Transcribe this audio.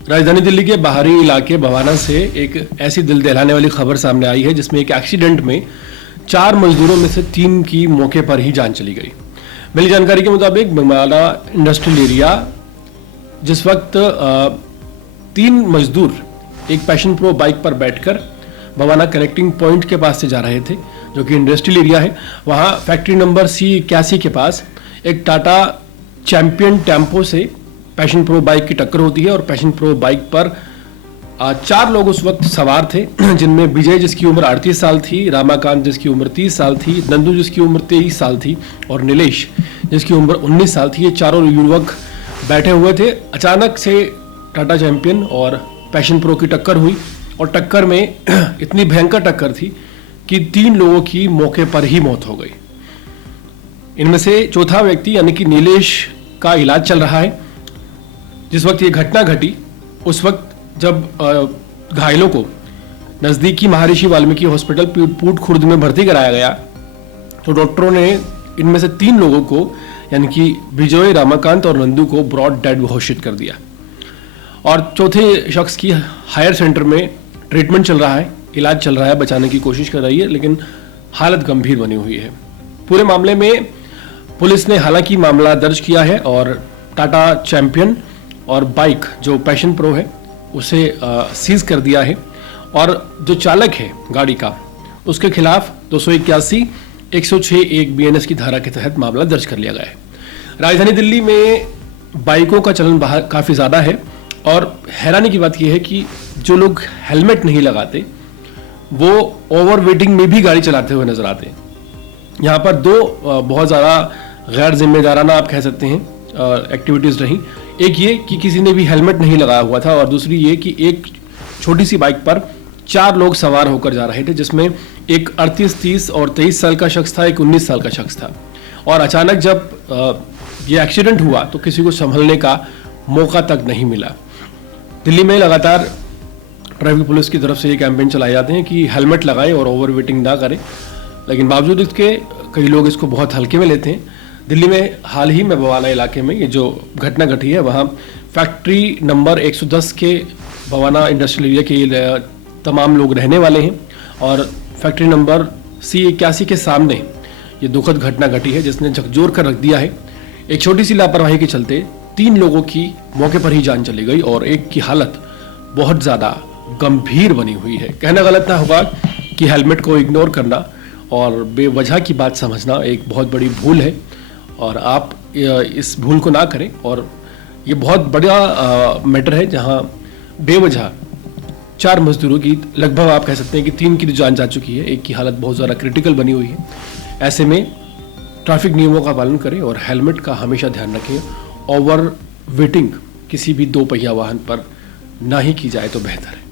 राजधानी दिल्ली के बाहरी इलाके भवाना से एक ऐसी दिल दहलाने वाली खबर सामने आई है जिसमें एक एक्सीडेंट में 4 मजदूरों में से 3 की मौके पर ही जान चली गई। मिली जानकारी के मुताबिक भवाना इंडस्ट्रियल एरिया जिस वक्त 3 मजदूर एक पैशन प्रो बाइक पर बैठकर भवाना कनेक्टिंग पॉइंट के पास से जा रहे थे, जो कि इंडस्ट्रियल एरिया है। वहाँ फैक्ट्री नंबर C81 के पास एक टाटा चैंपियन टेम्पो से पैशन प्रो बाइक की टक्कर होती है और पैशन प्रो बाइक पर 4 लोग उस वक्त सवार थे, जिनमें विजय जिसकी उम्र 38 साल थी, रामाकांत जिसकी उम्र 30 साल थी, नंदू जिसकी उम्र 23 साल थी और नीलेश जिसकी उम्र 19 साल थी। ये चारों युवक बैठे हुए थे। अचानक से टाटा चैंपियन और पैशन प्रो की टक्कर हुई और टक्कर में इतनी भयंकर टक्कर थी कि 3 लोगों की मौके पर ही मौत हो गई। इनमें से चौथा व्यक्ति यानी कि नीलेश का इलाज चल रहा है। जिस वक्त ये घटना घटी उस वक्त जब घायलों को नज़दीकी महर्षि वाल्मीकि हॉस्पिटल पूट खुर्द में भर्ती कराया गया तो डॉक्टरों ने इनमें से 3 लोगों को यानी कि विजय, रामाकांत और नंदू को ब्रॉड डेड घोषित कर दिया और चौथे शख्स की हायर सेंटर में ट्रीटमेंट चल रहा है, इलाज चल रहा है, बचाने की कोशिश कर रही है, लेकिन हालत गंभीर बनी हुई है। पूरे मामले में पुलिस ने हालांकि मामला दर्ज किया है और टाटा चैंपियन और बाइक जो पैशन प्रो है उसे सीज कर दिया है और जो चालक है गाड़ी का उसके खिलाफ 281, 106(1) BNS की धारा के तहत मामला दर्ज कर लिया गया है। राजधानी दिल्ली में बाइकों का चलन बाहर काफ़ी ज़्यादा है और हैरानी की बात यह है कि जो लोग हेलमेट नहीं लगाते वो ओवर वेटिंग में भी गाड़ी चलाते हुए नजर आते हैं। यहाँ पर 2 बहुत ज़्यादा गैर जिम्मेदाराना आप कह सकते हैं एक्टिविटीज़ रही। एक ये कि किसी ने भी हेलमेट नहीं लगाया हुआ था और दूसरी ये कि एक छोटी सी बाइक पर 4 लोग सवार होकर जा रहे थे, जिसमें एक 38, 30 और 23 साल का शख्स था, एक 19 साल का शख्स था। और अचानक जब ये एक्सीडेंट हुआ तो किसी को संभलने का मौका तक नहीं मिला। दिल्ली में लगातार ट्रैफिक पुलिस की तरफ से ये कैंपेन चलाए जाते हैं कि हेलमेट लगाएं और ओवर वेटिंग ना करें, लेकिन बावजूद इसके कई लोग इसको बहुत हल्के में लेते हैं। दिल्ली में हाल ही में भवाना इलाके में ये जो घटना घटी है वहाँ फैक्ट्री नंबर 110 के भवाना इंडस्ट्रियल एरिया के तमाम लोग रहने वाले हैं और फैक्ट्री नंबर C81 के सामने ये दुखद घटना घटी है जिसने झकझोर कर रख दिया है। एक छोटी सी लापरवाही के चलते 3 लोगों की मौके पर ही जान चली गई और एक की हालत बहुत ज़्यादा गंभीर बनी हुई है। कहना गलत ना होगा कि हेलमेट को इग्नोर करना और बेवजह की बात समझना एक बहुत बड़ी भूल है और आप इस भूल को ना करें। और ये बहुत बड़ा मैटर है जहां बेवजह 4 मजदूरों की लगभग आप कह सकते हैं कि 3 की तो जान जा चुकी है, एक की हालत बहुत ज़्यादा क्रिटिकल बनी हुई है। ऐसे में ट्रैफिक नियमों का पालन करें और हेलमेट का हमेशा ध्यान रखें। ओवर वेटिंग किसी भी 2 पहिया वाहन पर ना ही की जाए तो बेहतर है।